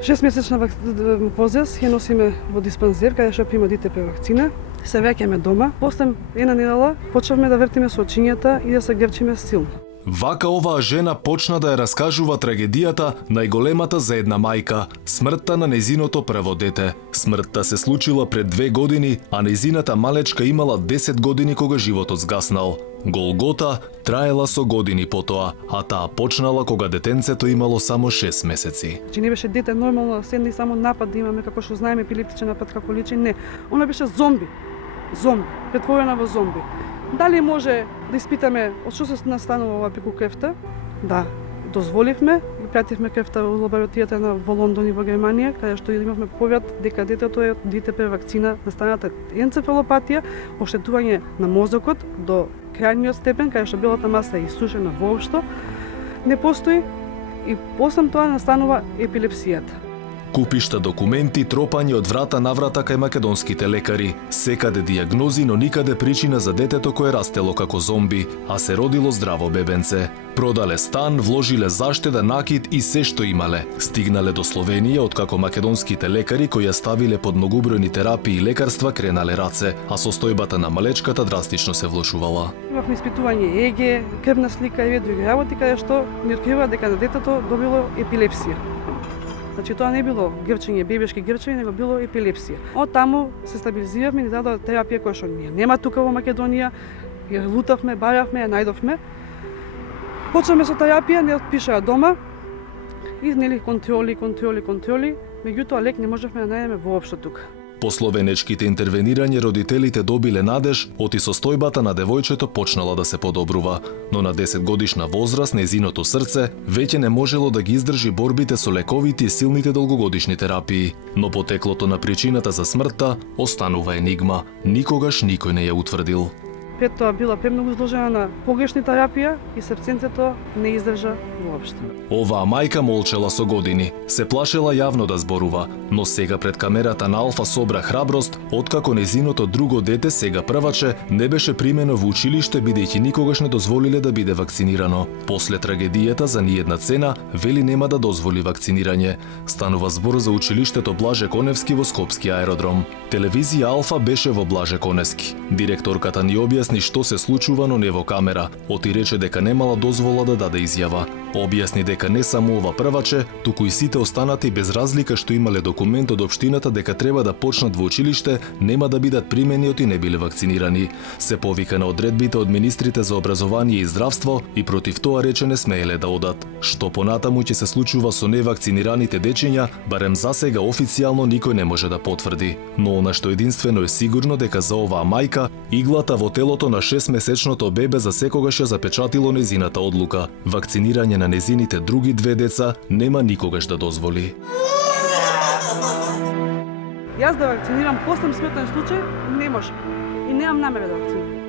6-месечна возраст ја носиме во диспансер каде што прима ДТП вакцина. Се враќаме дома. После една недела почнавме да вртиме соочињата и да се грчиме силно. Вака оваа жена почна да ја раскажува трагедијата најголемата за една мајка, смртта на незиното прво дете. Смртта се случила пред 2 години, а незината малечка имала 10 години кога животот згаснал. Голгота траела со години потоа, а таа почнала кога детенцето имало само 6 месеци. Че не беше дете нормално да седне и само напад да имаме како што знаеме епилептичен напад како личи, не. Она беше зомби. Зомби, претворена во зомби. Дали може да испитаме од што се настанува ова преку крвта? Да, дозволивме, ги пративме крвта во лабораторијата во Лондон и во Германија, каде што имавме поврат дека детето е од ДТП вакцина настаната енцефалопатија, оштетување на мозокот до крајниот степен, каде што белата маса е исушена воопшто, не постои и после тоа настанува епилепсијата. Купишта документи, тропање од врата на врата кај македонските лекари. Секаде диагнози, но никаде причина за детето кое растело како зомби, а се родило здраво бебенце. Продале стан, вложиле заштеда, накид и се што имале. Стигнале до Словенија, откако македонските лекари кои ја ставиле под многобројни терапии и лекарства кренале раце, а состојбата на малечката драстично се влошувала. Имавме испитување ЕГ, крвна слика и други работи, каде што ни открива дека на детето добило епилепсија. Значи тоа не било грчење, бебешки грчење, него било епилепсија. Од таму се стабилизиравме и ни дадоа терапија која што ние нема тука во Македонија. Ја лутавме, баравме, ја најдовме. Почнавме со терапија, не отпишаа дома. И нели контроли, меѓутоа лек не можевме да најдеме воопшто тука. По словенечките интервенирање родителите добиле надеж, оти состојбата на девојчето почнала да се подобрува, но на 10 годишна возраст незиното срце веќе не можело да ги издржи борбите со лековите и силните долгогодишни терапии. Но потеклото на причината за смртта останува енигма. Никогаш никој не ја утврдил. Пред тоа била премногу изложена на погрешни терапија и срценцето не издржа воопшто. Оваа мајка молчела со години, се плашела јавно да зборува, но сега пред камерата на Алфа собра храброст, откако незиното друго дете, сега прваче, не беше примено во училиште бидејќи никогаш не дозволиле да биде вакцинирано. После трагедијата за ниедна цена, вели нема да дозволи вакцинирање. Станува збор за училиштето Блаже Коневски во Скопски аеродром. Телевизија Алфа беше во Блаже Коневски. Директорката ни објасни што се случува, но не во камера. Оти рече дека немала дозвола да даде изјава. Објасни дека не само ова прваче, туку и сите останати без разлика што имале документ од општината дека треба да почнат во училиште, нема да бидат примени оти не биле вакцинирани. Се повика на одредбите од министрите за образование и здравство и против тоа рече не смееле да одат. Што понатаму ќе се случува со невакцинираните дечиња, барем засега официјално никој не може да потврди. Но она што единствено е сигурно дека за оваа мајка, иглата во телото на 6-месечното бебе за секогаш ја запечатило незината одлука. Вакцинирање на незините други 2 деца нема никогаш да дозволи. Јас да вакцинирам после смртен случај не може. И немам намера да вакцинирам.